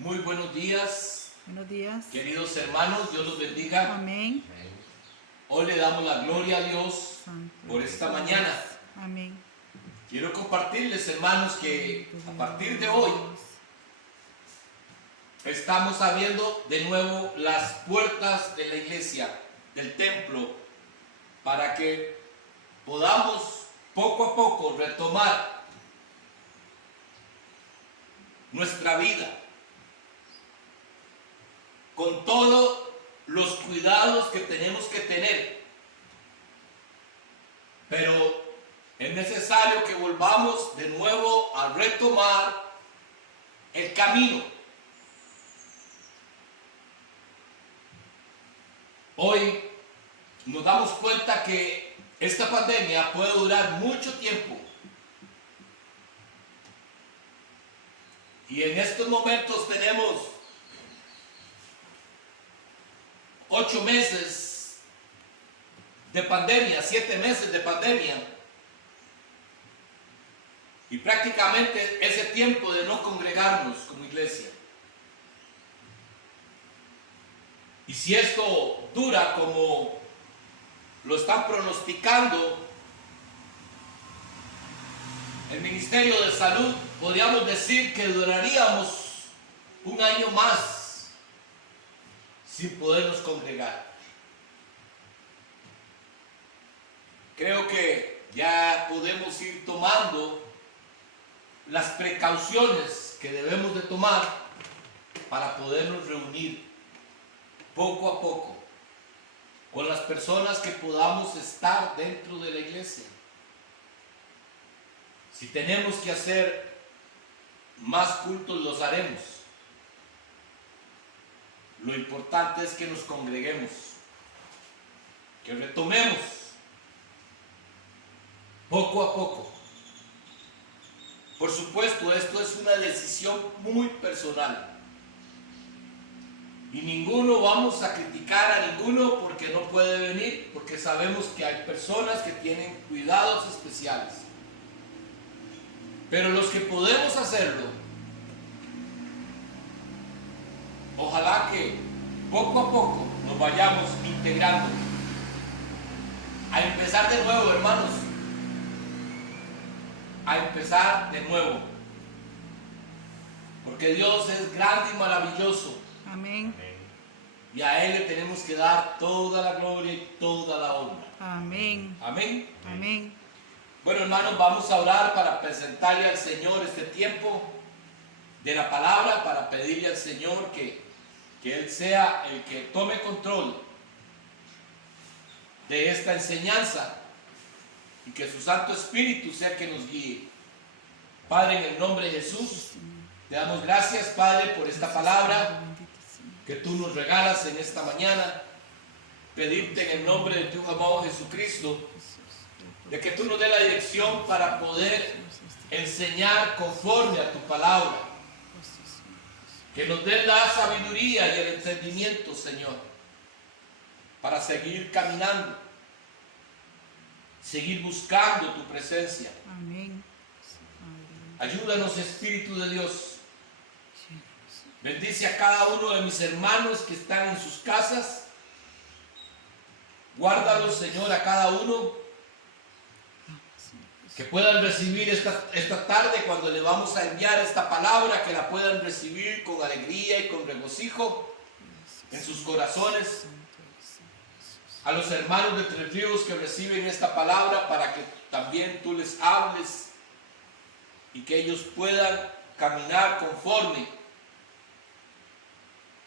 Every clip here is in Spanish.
Muy buenos días, Buenos días. queridos hermanos, Dios los bendiga. Amén. Hoy le damos la gloria a Dios Santo por esta Dios. mañana. Amén. Quiero compartirles, hermanos, que a partir de hoy estamos abriendo de nuevo las puertas de la iglesia, del templo, para que podamos poco a poco retomar nuestra vida con todos los cuidados que tenemos que tener, pero es necesario que volvamos de nuevo a retomar el camino. Hoy nos damos cuenta que esta pandemia puede durar mucho tiempo. Y en estos momentos tenemos 8 meses de pandemia, 7 meses de pandemia. Y prácticamente ese tiempo de no congregarnos como iglesia. Y si esto dura como lo están pronosticando el Ministerio de Salud, podríamos decir que duraríamos un año más sin podernos congregar. Creo que ya podemos ir tomando las precauciones que debemos de tomar para podernos reunir poco a poco con las personas que podamos estar dentro de la iglesia. Si tenemos que hacer más cultos, los haremos. Lo importante es que nos congreguemos, que retomemos poco a poco. Por supuesto, esto es una decisión muy personal. Y ninguno vamos a criticar a ninguno porque no puede venir, porque sabemos que hay personas que tienen cuidados especiales. Pero los que podemos hacerlo, ojalá que poco a poco nos vayamos integrando. A empezar de nuevo, hermanos. A empezar de nuevo. Porque Dios es grande y maravilloso. Amén. Y a Él le tenemos que dar toda la gloria y toda la honra. Amén. Amén. Amén. Bueno, hermanos, vamos a orar para presentarle al Señor este tiempo de la palabra, para pedirle al Señor que Él sea el que tome control de esta enseñanza y que su Santo Espíritu sea que nos guíe. Padre, en el nombre de Jesús, te damos gracias, Padre, por esta palabra que tú nos regalas en esta mañana. Pedirte en el nombre de tu amado Jesucristo, de que tú nos dé la dirección para poder enseñar conforme a tu palabra. Que nos dé la sabiduría y el entendimiento, Señor, para seguir caminando, seguir buscando tu presencia. Amén. Ayúdanos, Espíritu de Dios. Bendice a cada uno de mis hermanos que están en sus casas. Guárdalos, Señor, a cada uno. Que puedan recibir esta tarde cuando le vamos a enviar esta palabra, que la puedan recibir con alegría y con regocijo en sus corazones. A los hermanos de Tres Ríos que reciben esta palabra, para que también tú les hables y que ellos puedan caminar conforme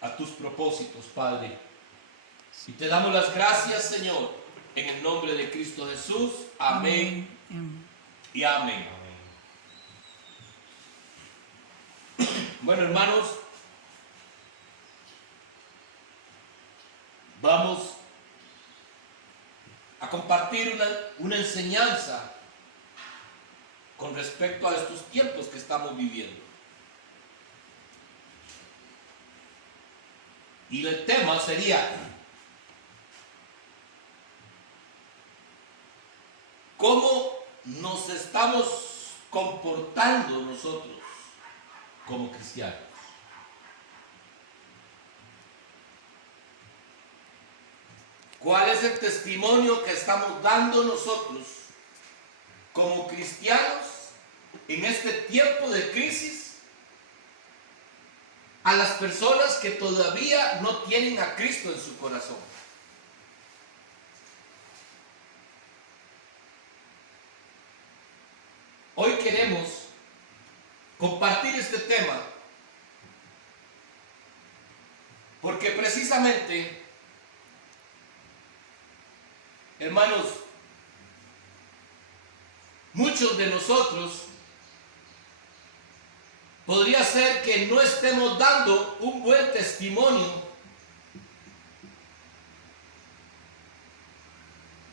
a tus propósitos, Padre. Y te damos las gracias, Señor, en el nombre de Cristo Jesús. Amén. Amén. Y amén. Bueno, hermanos, vamos a compartir una enseñanza con respecto a estos tiempos que estamos viviendo. Y el tema sería: ¿cómo nos estamos comportando nosotros como cristianos? ¿Cuál es el testimonio que estamos dando nosotros como cristianos en este tiempo de crisis a las personas que todavía no tienen a Cristo en su corazón? Hoy queremos compartir este tema porque precisamente, hermanos, muchos de nosotros podría ser que no estemos dando un buen testimonio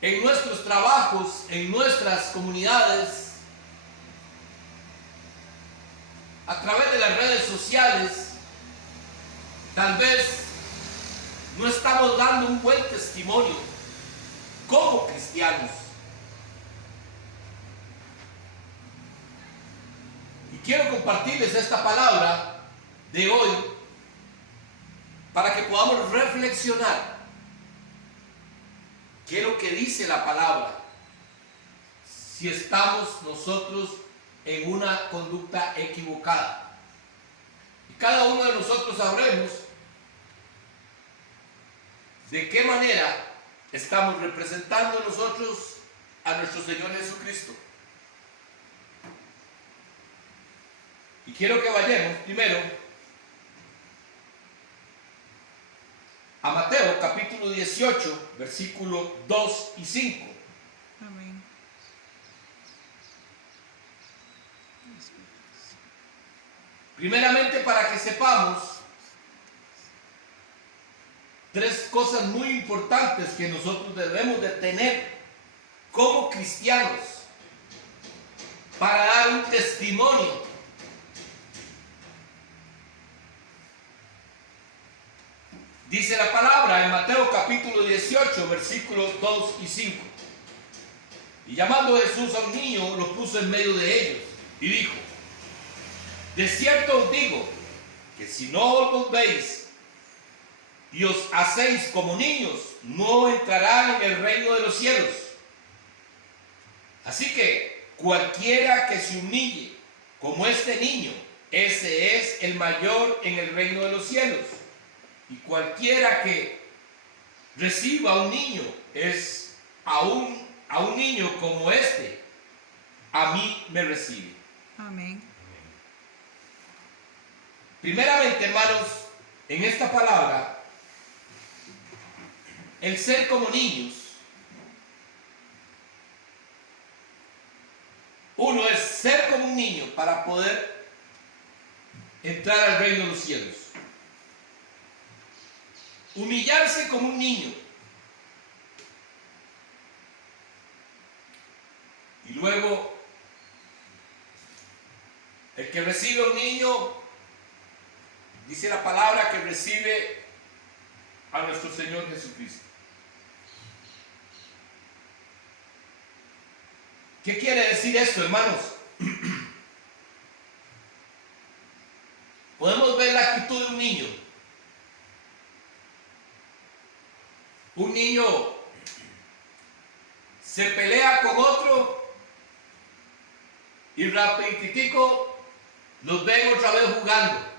en nuestros trabajos, en nuestras comunidades, a través de las redes sociales. Tal vez no estamos dando un buen testimonio como cristianos. Y quiero compartirles esta palabra de hoy para que podamos reflexionar qué es lo que dice la palabra, si estamos nosotros en una conducta equivocada. Y cada uno de nosotros sabremos de qué manera estamos representando nosotros a nuestro Señor Jesucristo. Y quiero que vayamos primero a Mateo capítulo 18, versículos 2 y 5. Amén. Primeramente, para que sepamos tres cosas muy importantes que nosotros debemos de tener como cristianos para dar un testimonio. Dice la palabra en Mateo capítulo 18, versículos 2 y 5. Y llamando Jesús a un niño, lo puso en medio de ellos y dijo: de cierto os digo que si no os volvéis y os hacéis como niños, no entrarán en el reino de los cielos. Así que cualquiera que se humille como este niño, ese es el mayor en el reino de los cielos. Y cualquiera que reciba a un niño es a un niño como este, a mí me recibe. Amén. Primeramente, hermanos, en esta palabra, el ser como niños, uno es ser como un niño para poder entrar al reino de los cielos. Humillarse como un niño. Y luego, el que recibe a un niño, dice la palabra que recibe a nuestro Señor Jesucristo. ¿Qué quiere decir esto, hermanos? Podemos ver la actitud de un niño. Un niño se pelea con otro y rapiditico los ven otra vez jugando.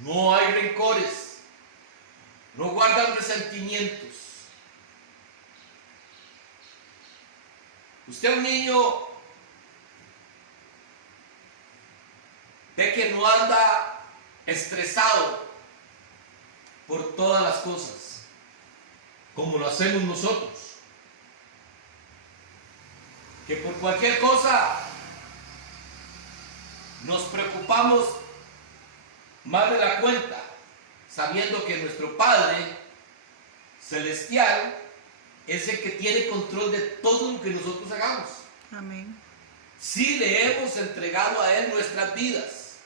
No hay rencores, no guardan resentimientos. Usted, un niño, ve que no anda estresado por todas las cosas, como lo hacemos nosotros. Que por cualquier cosa nos preocupamos más de la cuenta, sabiendo que nuestro Padre Celestial es el que tiene control de todo lo que nosotros hagamos. Amén. Si le hemos entregado a Él nuestras vidas,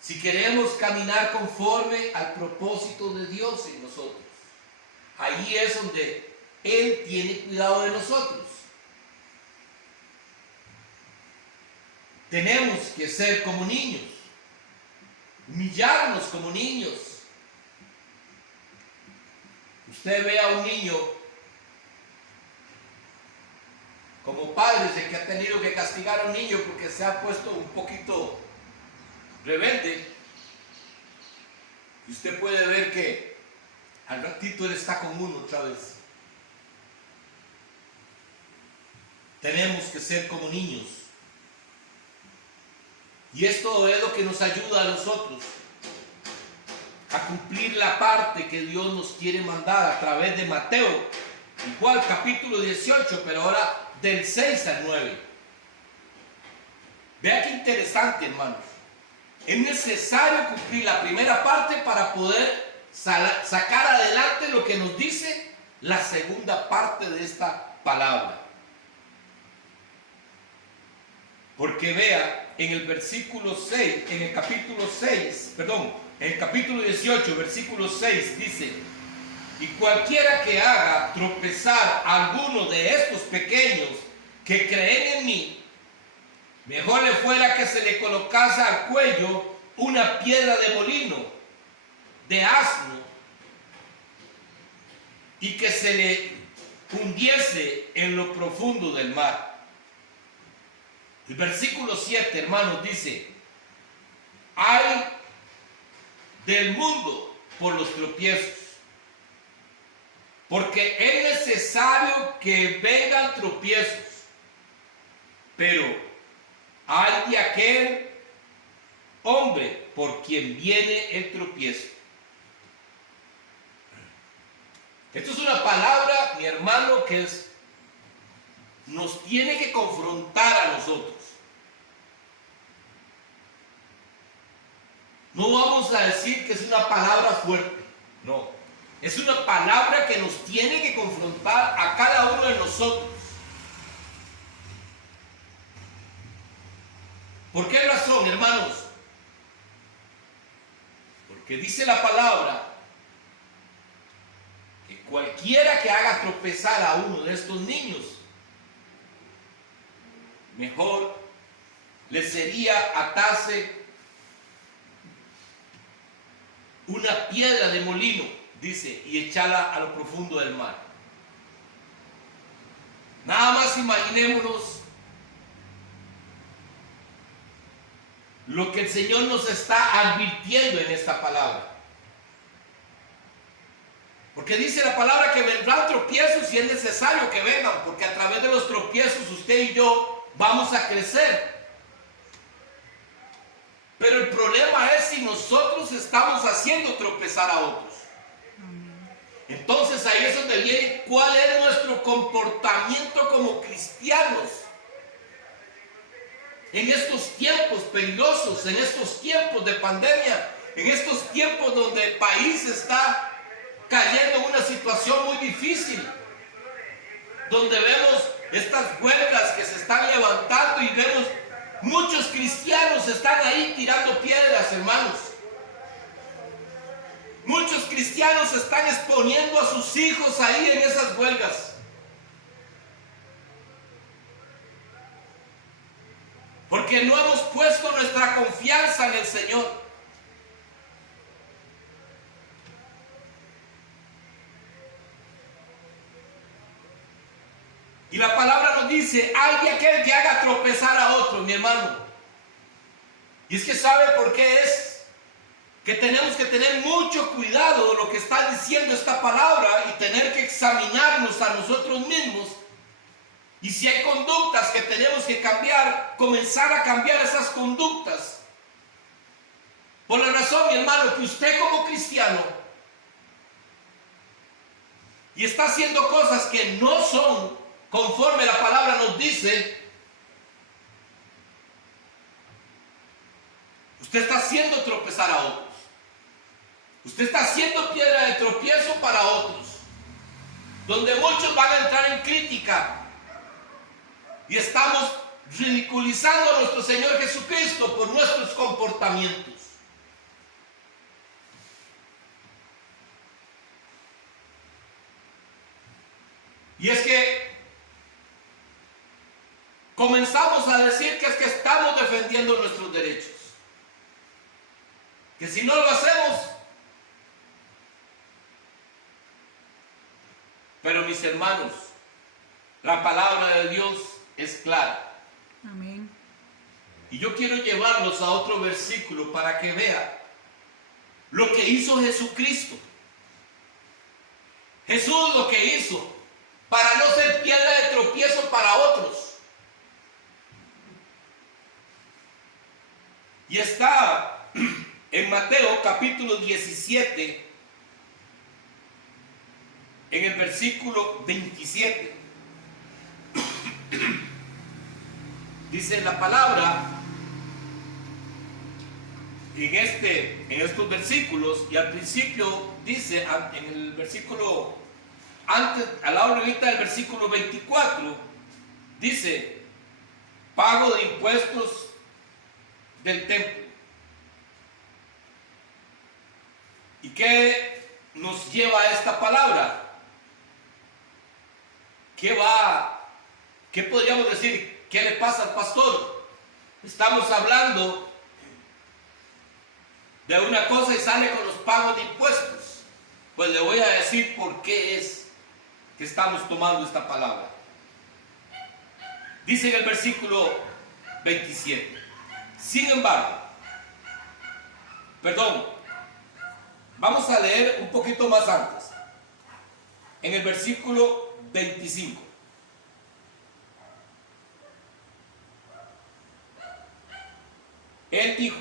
si queremos caminar conforme al propósito de Dios en nosotros, ahí es donde Él tiene cuidado de nosotros. Tenemos que ser como niños, humillarnos como niños. usted ve a un niño, como padre, el que ha tenido que castigar a un niño porque se ha puesto un poquito rebelde, y usted puede ver que al ratito él está con uno otra vez. Tenemos que ser como niños. Y esto es lo que nos ayuda a nosotros a cumplir la parte que Dios nos quiere mandar a través de Mateo, igual capítulo 18, pero ahora del 6 al 9. Vea qué interesante, hermanos. Es necesario cumplir la primera parte para poder sacar adelante lo que nos dice la segunda parte de esta palabra. Porque vea, en el versículo 6, en el capítulo 6, perdón, en el capítulo 18, versículo 6 dice: y cualquiera que haga tropezar a alguno de estos pequeños que creen en mí, mejor le fuera que se le colocase al cuello una piedra de molino, de asno, y que se le hundiese en lo profundo del mar. El versículo 7, hermanos, dice: ay del mundo por los tropiezos, porque es necesario que vengan tropiezos, pero hay de aquel hombre por quien viene el tropiezo. Esto es una palabra, mi hermano, que nos tiene que confrontar a nosotros. No vamos a decir que es una palabra fuerte, no. Es una palabra que nos tiene que confrontar a cada uno de nosotros. ¿Por qué razón, hermanos? Porque dice la palabra que cualquiera que haga tropezar a uno de estos niños, mejor le sería atarse una piedra de molino, dice, y echarla a lo profundo del mar. Nada más imaginémonos lo que el Señor nos está advirtiendo en esta palabra. Porque dice la palabra que vendrán tropiezos y es necesario que vengan, porque a través de los tropiezos usted y yo vamos a crecer. Pero el problema es si nosotros estamos haciendo tropezar a otros. Entonces ahí es donde viene cuál es nuestro comportamiento como cristianos. En estos tiempos peligrosos, en estos tiempos de pandemia, en estos tiempos donde el país está cayendo en una situación muy difícil, donde vemos estas huelgas que se están levantando y vemos muchos cristianos están ahí tirando piedras, hermanos. Muchos cristianos están exponiendo a sus hijos ahí en esas huelgas. Porque no hemos puesto nuestra confianza en el Señor. Y la palabra nos dice: hay de aquel que haga tropezar a otro, mi hermano. Y es que ¿sabe por qué es? Que tenemos que tener mucho cuidado de lo que está diciendo esta palabra y tener que examinarnos a nosotros mismos. Y si hay conductas que tenemos que cambiar, comenzar a cambiar esas conductas. Por la razón, mi hermano, que usted como cristiano y está haciendo cosas que no son conforme la palabra nos dice, usted está haciendo tropezar a otros. Usted está haciendo piedra de tropiezo para otros, donde muchos van a entrar en crítica y estamos ridiculizando a nuestro Señor Jesucristo por nuestros comportamientos. Y es que comenzamos a decir que es que estamos defendiendo nuestros derechos, que si no lo hacemos mis hermanos, la palabra de Dios es clara. Amén. Y yo quiero llevarlos a otro versículo para que vean lo que hizo Jesucristo. Jesús lo que hizo para no ser piedra de tropiezo para otros. Y está en Mateo capítulo 17, en el versículo 27. Dice la palabra en estos versículos, y al principio dice, en el versículo, antes, a la hora del versículo 24, dice, pago de impuestos del templo. ¿Y qué nos lleva a esta palabra? ¿Qué podríamos decir? ¿Qué le pasa al pastor? Estamos hablando de una cosa y sale con los pagos de impuestos. Pues le voy a decir por qué es que estamos tomando esta palabra. Dice en el versículo 27. Sin embargo, vamos a leer un poquito más antes. En el versículo 25. Él dijo,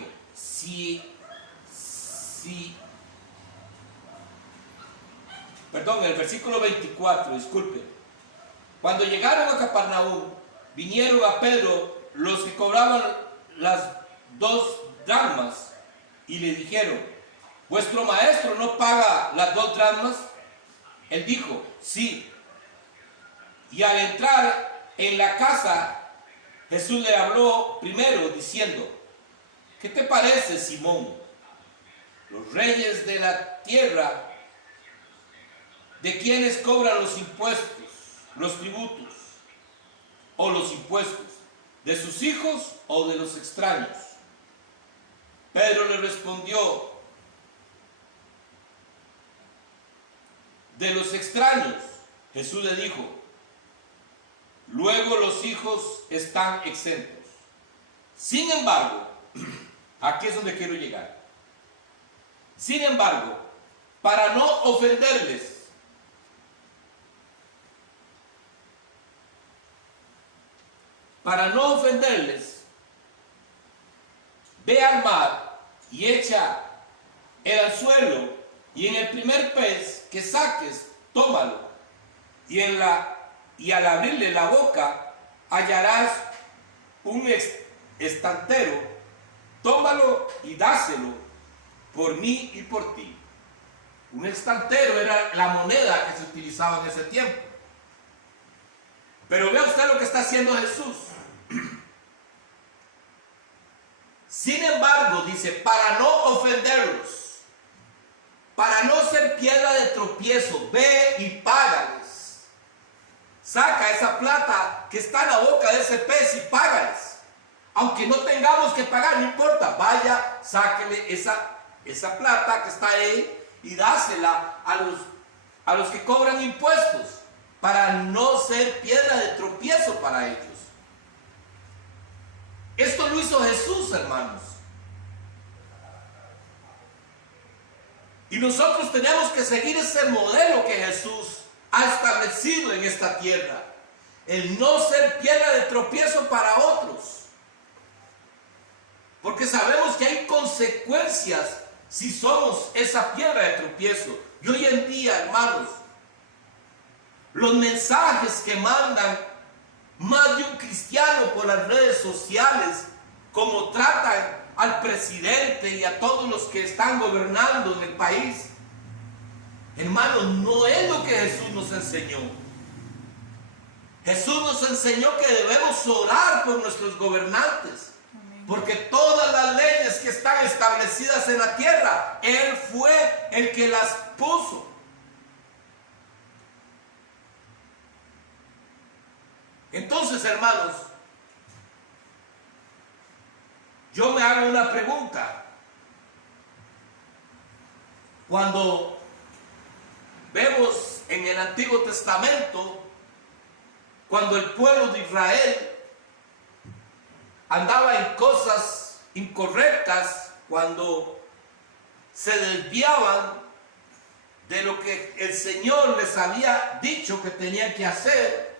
el versículo 24, disculpe. Cuando llegaron a Capernaum, vinieron a Pedro los que cobraban las 2 dracmas y le dijeron, ¿vuestro maestro no paga las 2 dracmas? Él dijo, sí. Y al entrar en la casa, Jesús le habló primero diciendo, ¿qué te parece, Simón? Los reyes de la tierra, ¿de quienes cobran los impuestos, los tributos o los impuestos? ¿De sus hijos o de los extraños? Pedro le respondió, de los extraños. Jesús le dijo, luego los hijos están exentos. Sin embargo, aquí es donde quiero llegar. Sin embargo, para no ofenderles, ve al mar y echa el anzuelo, y en el primer pez que saques, tómalo, y al abrirle la boca hallarás un estantero, tómalo y dáselo por mí y por ti. Un estantero era la moneda que se utilizaba en ese tiempo. Pero vea usted lo que está haciendo Jesús. Sin embargo, dice, para no ofenderlos, para no ser piedra de tropiezo, ve y págales. Saca esa plata que está en la boca de ese pez y págales. Aunque no tengamos que pagar, no importa, vaya, sáquele esa plata que está ahí y dásela a los que cobran impuestos, para no ser piedra de tropiezo para ellos. Esto lo hizo Jesús, hermanos. Y nosotros tenemos que seguir ese modelo que Jesús ha establecido en esta tierra. El no ser piedra de tropiezo para otros. Porque sabemos que hay consecuencias si somos esa piedra de tropiezo. Y hoy en día, hermanos, los mensajes que mandan más de un cristiano por las redes sociales, como tratan al presidente y a todos los que están gobernando en el país, hermanos, no es lo que Jesús nos enseñó. Jesús nos enseñó que debemos orar por nuestros gobernantes, porque todas las leyes que están establecidas en la tierra, Él fue el que las puso. Entonces, hermanos, yo me hago una pregunta. Cuando vemos en el Antiguo Testamento, cuando el pueblo de Israel andaba en cosas incorrectas, cuando se desviaban de lo que el Señor les había dicho que tenían que hacer,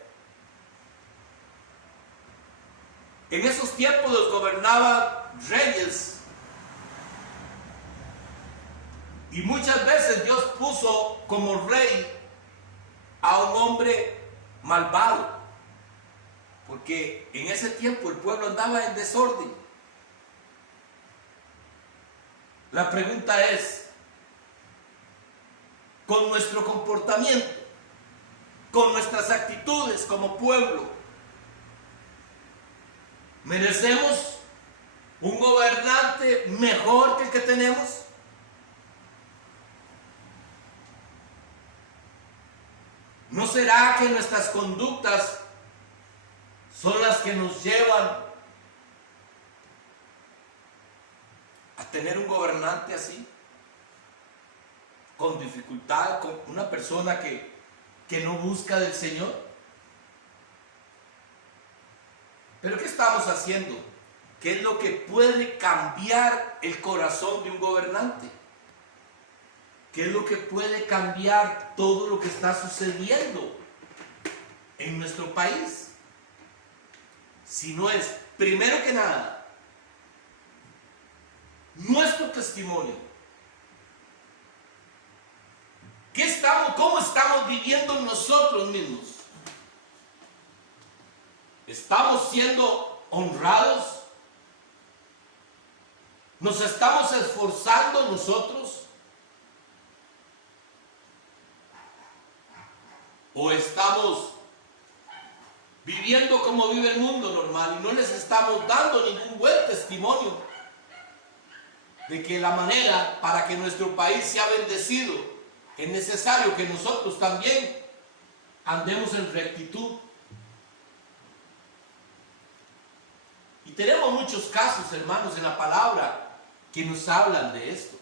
en esos tiempos los gobernaban reyes. Y muchas veces Dios puso como rey a un hombre malvado, porque en ese tiempo el pueblo andaba en desorden. La pregunta es, con nuestro comportamiento, con nuestras actitudes como pueblo, ¿merecemos un gobernante mejor que el que tenemos? ¿No será que nuestras conductas son las que nos llevan a tener un gobernante así? Con dificultad, con una persona que no busca del Señor. ¿Pero qué estamos haciendo? ¿Qué es lo que puede cambiar el corazón de un gobernante? ¿Qué es lo que puede cambiar todo lo que está sucediendo en nuestro país? Si no es, primero que nada, nuestro testimonio. ¿Cómo estamos viviendo nosotros mismos? ¿Estamos siendo honrados? ¿Nos estamos esforzando nosotros? ¿O estamos viviendo como vive el mundo normal y no les estamos dando ningún buen testimonio de que la manera para que nuestro país sea bendecido es necesario que nosotros también andemos en rectitud? Y tenemos muchos casos, hermanos, en la palabra que nos hablan de esto.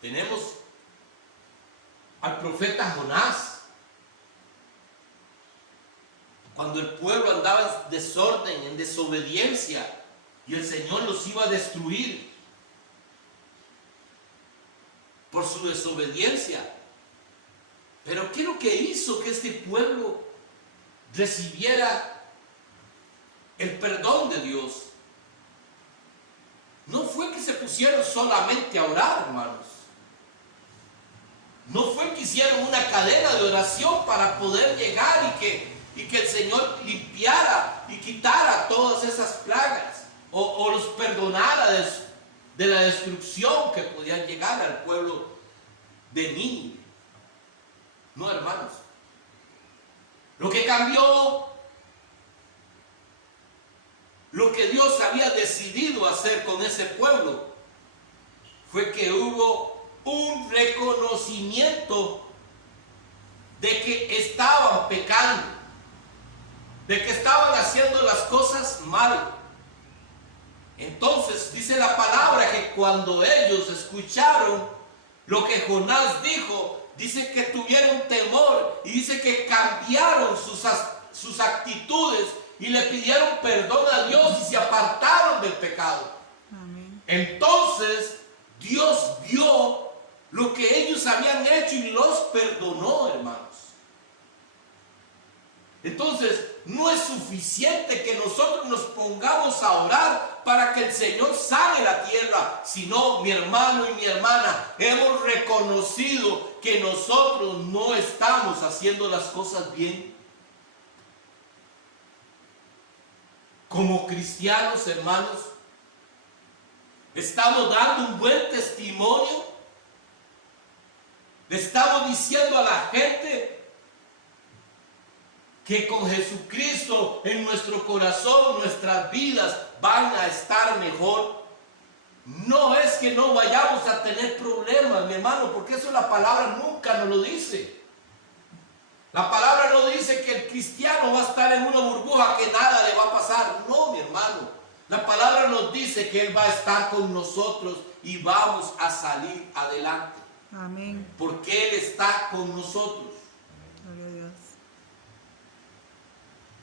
Tenemos al profeta Jonás, cuando el pueblo andaba en desorden, en desobediencia, y el Señor los iba a destruir por su desobediencia. Pero ¿qué es lo que hizo que este pueblo recibiera el perdón de Dios? No fue que se pusieron solamente a orar, hermanos. No fue que hicieron una cadena de oración para poder llegar y que el Señor limpiara y quitara todas esas plagas o los perdonara de la destrucción que podían llegar al pueblo de Nínive. No, hermanos. Lo que cambió, lo que Dios había decidido hacer con ese pueblo, fue que hubo un reconocimiento de que estaban pecando, de que estaban haciendo las cosas mal. Entonces dice la palabra que cuando ellos escucharon lo que Jonás dijo, dice que tuvieron temor y dice que cambiaron sus actitudes y le pidieron perdón a Dios y se apartaron del pecado. Amén. Entonces Dios vio lo que ellos habían hecho y los perdonó, hermanos. Entonces no es suficiente que nosotros nos pongamos a orar para que el Señor sane la tierra, sino, mi hermano y mi hermana, hemos reconocido que nosotros no estamos haciendo las cosas bien. Como cristianos, hermanos, estamos dando un buen testimonio. Le estamos diciendo a la gente que con Jesucristo en nuestro corazón, nuestras vidas van a estar mejor. No es que no vayamos a tener problemas, mi hermano, porque eso la palabra nunca nos lo dice. La palabra no dice que el cristiano va a estar en una burbuja, que nada le va a pasar. No, mi hermano. La palabra nos dice que Él va a estar con nosotros y vamos a salir adelante. Amén. Porque Él está con nosotros. Gloria a Dios.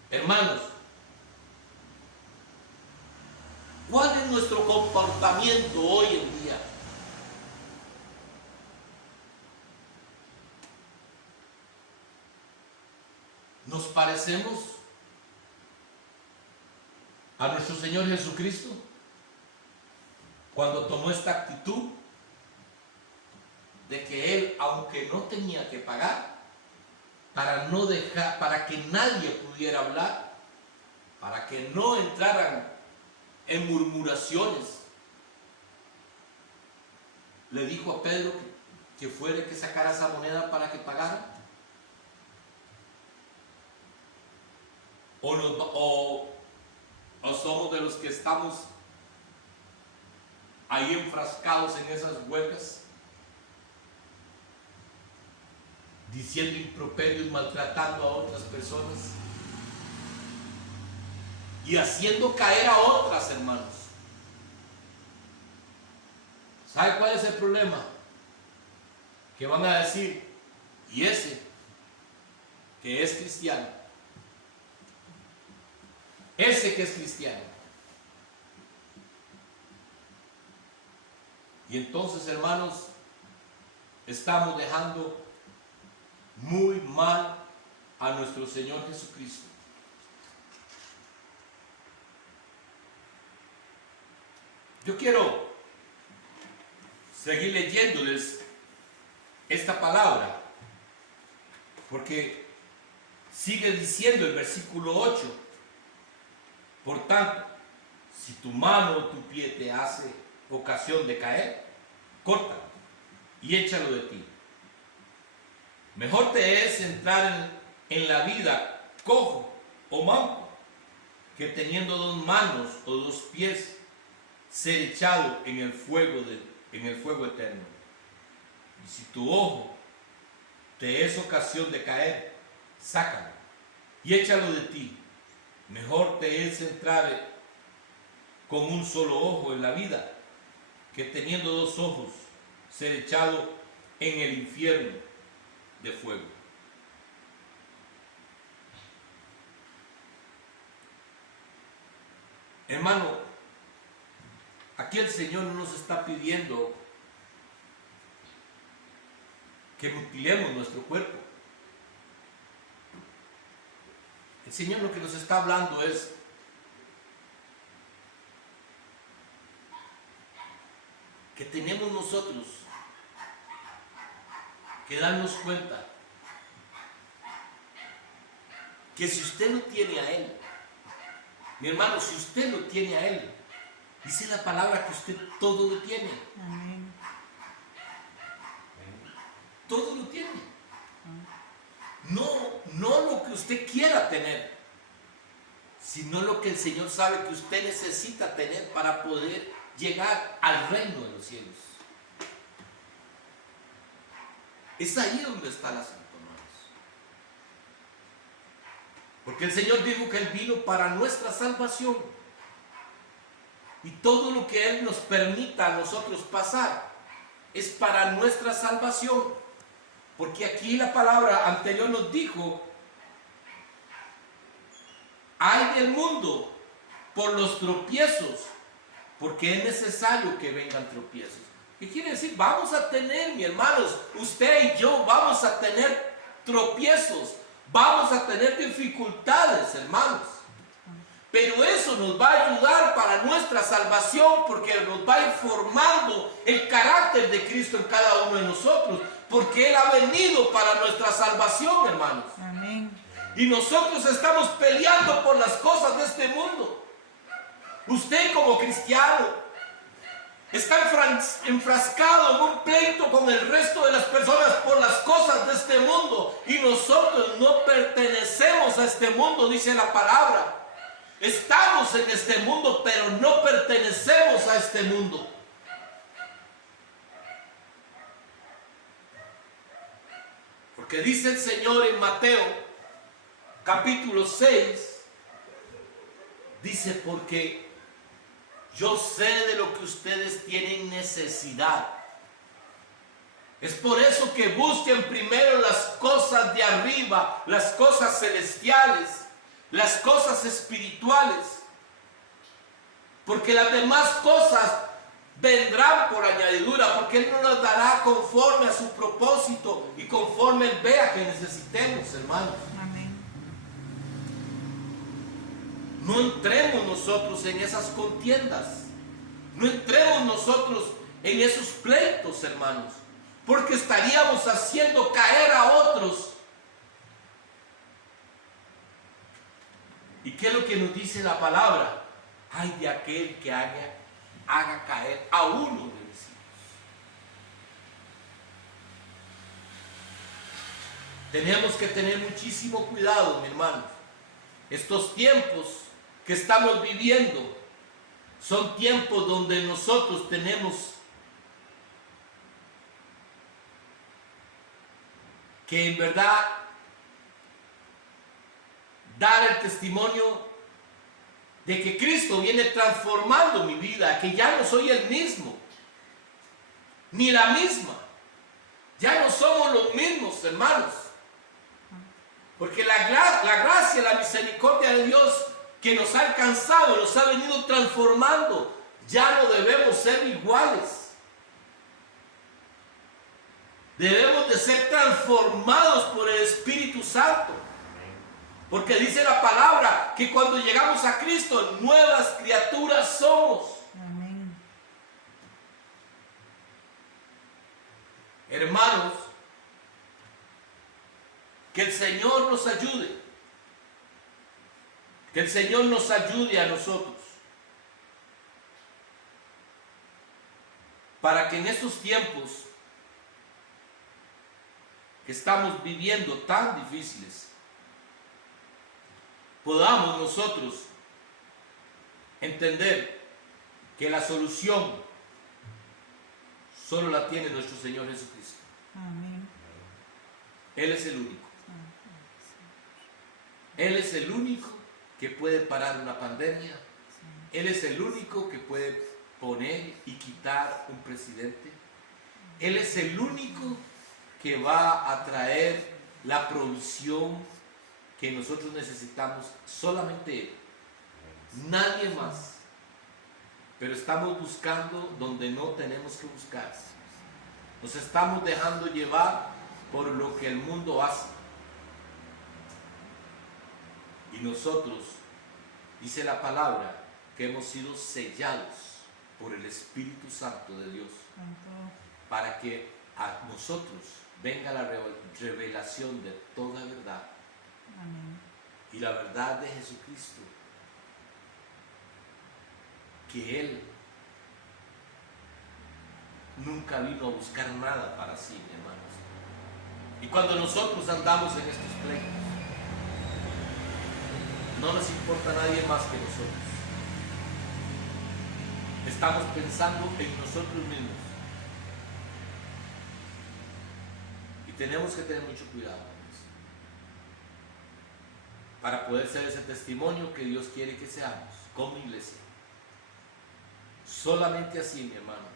Hermanos, ¿cuál es nuestro comportamiento hoy en día? ¿Nos parecemos a nuestro Señor Jesucristo cuando tomó esta actitud de que Él, aunque no tenía que pagar, para que nadie pudiera hablar, para que no entraran en murmuraciones, le dijo a Pedro que fuera que sacara esa moneda para que pagara? ¿O somos de los que estamos ahí enfrascados en esas huecas, diciendo improperios, maltratando a otras personas y haciendo caer a otras, hermanos? ¿Sabe cuál es el problema? Que van a decir, y ese que es cristiano, ese que es cristiano. Y entonces, hermanos, estamos dejando muy mal a nuestro Señor Jesucristo. Yo quiero seguir leyéndoles esta palabra, porque sigue diciendo el versículo 8: por tanto, si tu mano o tu pie te hace ocasión de caer, córtalo y échalo de ti. Mejor te es entrar en la vida cojo o manco, que teniendo dos manos o dos pies, ser echado en el fuego eterno. Y si tu ojo te es ocasión de caer, sácalo y échalo de ti. Mejor te es entrar con un solo ojo en la vida, que teniendo dos ojos, ser echado en el infierno de fuego. Hermano, aquí el Señor no nos está pidiendo que mutilemos nuestro cuerpo. El Señor lo que nos está hablando es que tenemos nosotros que darnos cuenta que si usted no tiene a Él, mi hermano, si usted lo tiene a Él, dice la palabra que usted todo lo tiene. Amén. Todo lo tiene. No lo que usted quiera tener, sino lo que el Señor sabe que usted necesita tener para poder llegar al reino de los cielos. Es ahí donde está el asunto, hermanos. Porque el Señor dijo que Él vino para nuestra salvación. Y todo lo que Él nos permita a nosotros pasar es para nuestra salvación. Porque aquí la palabra anterior nos dijo: ay del mundo por los tropiezos, porque es necesario que vengan tropiezos. ¿Qué quiere decir? Vamos a tener, mis hermanos, usted y yo vamos a tener tropiezos, vamos a tener dificultades, hermanos. Pero eso nos va a ayudar para nuestra salvación, porque nos va a ir formando el carácter de Cristo en cada uno de nosotros, porque Él ha venido para nuestra salvación, hermanos. Amén. Y nosotros estamos peleando por las cosas de este mundo. Usted como cristiano está enfrascado en un pleito con el resto de las personas por las cosas de este mundo. Y nosotros no pertenecemos a este mundo, dice la palabra. Estamos en este mundo, pero no pertenecemos a este mundo. Porque dice el Señor en Mateo capítulo 6, dice: porque yo sé de lo que ustedes tienen necesidad, Es por eso que busquen primero las cosas de arriba, las cosas celestiales, las cosas espirituales. Porque las demás cosas vendrán por añadidura, porque Él nos las dará conforme a su propósito y conforme Él vea que necesitemos, hermanos. Amén. No entremos nosotros en esas contiendas. No entremos nosotros en esos pleitos, hermanos, porque estaríamos haciendo caer a otros. ¿Y qué es lo que nos dice la palabra? Ay de aquel que haga caer a uno de mis hijos. Tenemos que tener muchísimo cuidado, mi hermano. Estos tiempos que estamos viviendo son tiempos donde nosotros tenemos que en verdad dar el testimonio de que Cristo viene transformando mi vida, que ya no soy el mismo, ni la misma. Ya no somos los mismos, hermanos. Porque la gracia, la misericordia de Dios que nos ha alcanzado, nos ha venido transformando. Ya no debemos ser iguales. Debemos de ser transformados por el Espíritu Santo. Porque dice la palabra que cuando llegamos a Cristo, nuevas criaturas somos. Amén. Hermanos, que el Señor nos ayude. Que el Señor nos ayude a nosotros. Para que en estos tiempos que estamos viviendo tan difíciles, podamos nosotros entender que la solución solo la tiene nuestro Señor Jesucristo. Amén. Él es el único. Él es el único que puede parar una pandemia. Él es el único que puede poner y quitar un presidente. Él es el único que va a traer la provisión que nosotros necesitamos, solamente Él, nadie más. Pero estamos buscando donde no tenemos que buscar. Nos estamos dejando llevar por lo que el mundo hace. Y nosotros, dice la palabra, que hemos sido sellados por el Espíritu Santo de Dios, para que a nosotros venga la revelación de toda verdad. Amén. Y la verdad de Jesucristo, que Él nunca vino a buscar nada para sí, hermanos. Y cuando nosotros andamos en estos pleitos, no nos importa nadie más que nosotros. Estamos pensando en nosotros mismos. Y tenemos que tener mucho cuidado con eso, para poder ser ese testimonio que Dios quiere que seamos como iglesia. Solamente así, mi hermano,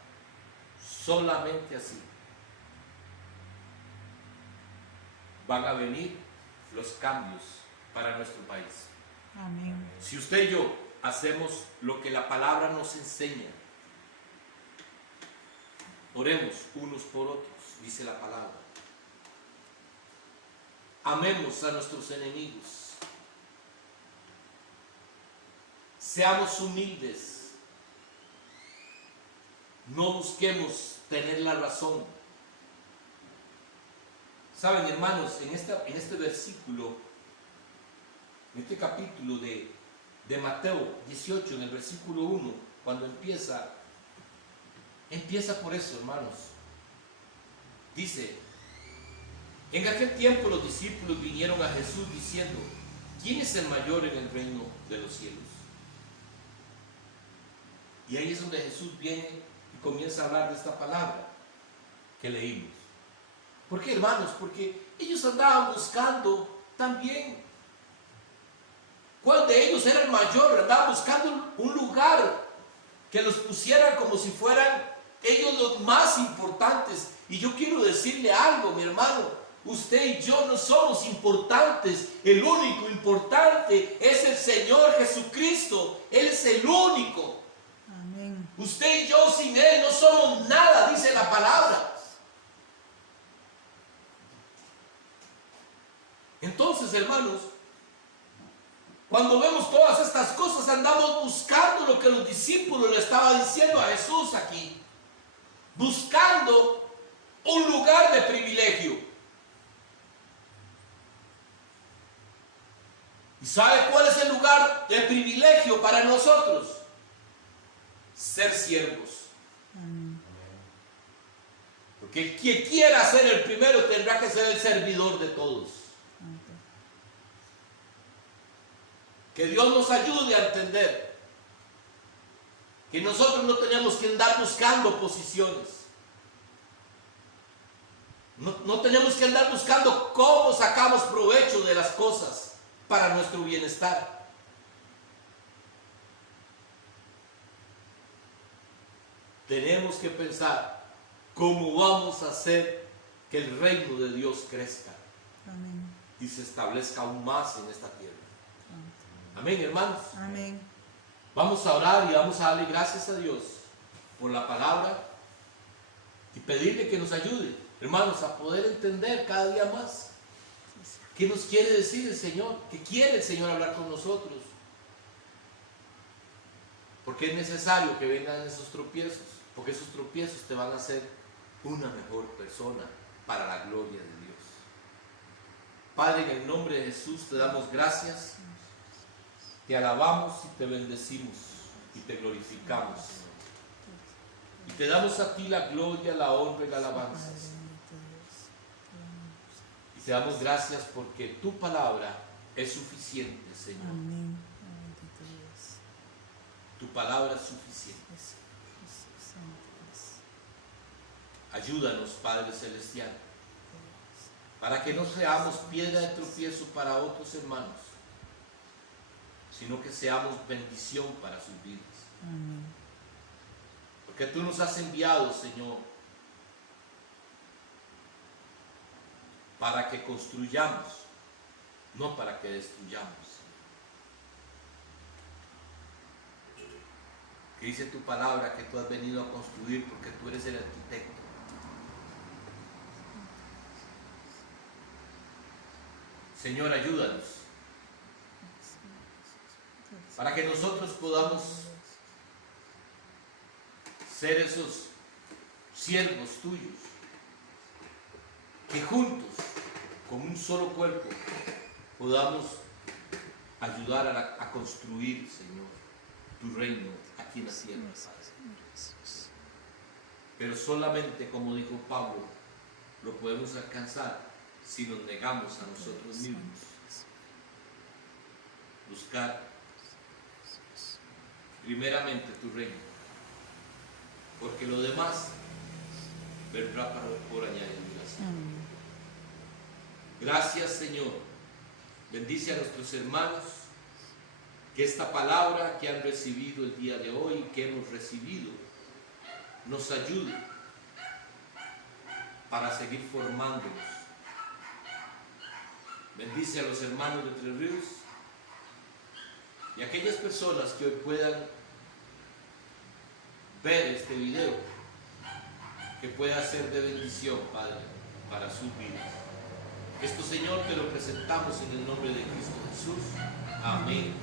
solamente así van a venir los cambios para nuestro país. Amén. Si usted y yo hacemos lo que la palabra nos enseña, oremos unos por otros, dice la palabra. Amemos a nuestros enemigos. Seamos humildes. No busquemos tener la razón. Saben, hermanos, en este versículo, en este capítulo de Mateo 18, en el versículo 1, cuando empieza por eso, hermanos. Dice: en aquel tiempo los discípulos vinieron a Jesús diciendo: ¿quién es el mayor en el reino de los cielos? Y ahí es donde Jesús viene y comienza a hablar de esta palabra que leímos. ¿Por qué, hermanos? Porque ellos andaban buscando también cuál de ellos era el mayor. Andaban buscando un lugar que los pusiera como si fueran ellos los más importantes. Y Y yo quiero decirle algo, mi hermano. Usted y yo no somos importantes. El único importante es el Señor Jesucristo. Él es el único. Amén. Usted y yo sin Él no somos nada, dice la palabra. Entonces, hermanos, cuando vemos todas estas cosas, andamos buscando lo que los discípulos le estaban diciendo a Jesús aquí. Buscando un lugar de privilegio. ¿Y sabe cuál es el lugar de privilegio para nosotros? Ser siervos. Amén. Porque el que quiera ser el primero tendrá que ser el servidor de todos. Que Dios nos ayude a entender que nosotros no tenemos que andar buscando posiciones. No tenemos que andar buscando cómo sacamos provecho de las cosas para nuestro bienestar. Tenemos que pensar cómo vamos a hacer que el reino de Dios crezca. Amén. Y se establezca aún más en esta tierra. Amén, hermanos. Amén. Vamos a orar y vamos a darle gracias a Dios por la palabra y pedirle que nos ayude, hermanos, a poder entender cada día más qué nos quiere decir el Señor, qué quiere el Señor hablar con nosotros. Porque es necesario que vengan esos tropiezos, porque esos tropiezos te van a hacer una mejor persona para la gloria de Dios. Padre, en el nombre de Jesús te damos gracias. Te alabamos y te bendecimos y te glorificamos, Señor. Y te damos a ti la gloria, la honra y la alabanza. Y te damos gracias porque tu palabra es suficiente, Señor. Amén. Tu palabra es suficiente. Ayúdanos, Padre Celestial, para que no seamos piedra de tropiezo para otros hermanos, sino que seamos bendición para sus vidas. Amén. Porque tú nos has enviado, Señor, para que construyamos, no para que destruyamos. Que dice tu palabra que tú has venido a construir porque tú eres el arquitecto. Señor, ayúdanos para que nosotros podamos ser esos siervos tuyos, que juntos, con un solo cuerpo, podamos ayudar a construir, Señor, tu reino aquí en la tierra, Padre. Pero solamente, como dijo Pablo, lo podemos alcanzar si nos negamos a nosotros mismos. Buscar primeramente tu reino, porque lo demás vendrá por añadidura. Gracias, Señor. Bendice a nuestros hermanos, que esta palabra que han recibido el día de hoy, que hemos recibido, nos ayude para seguir formándonos. Bendice a los hermanos de Tres Ríos y a aquellas personas que hoy puedan ver este video, que pueda ser de bendición, Padre, para sus vidas. Esto, Señor, te lo presentamos en el nombre de Cristo Jesús. Amén.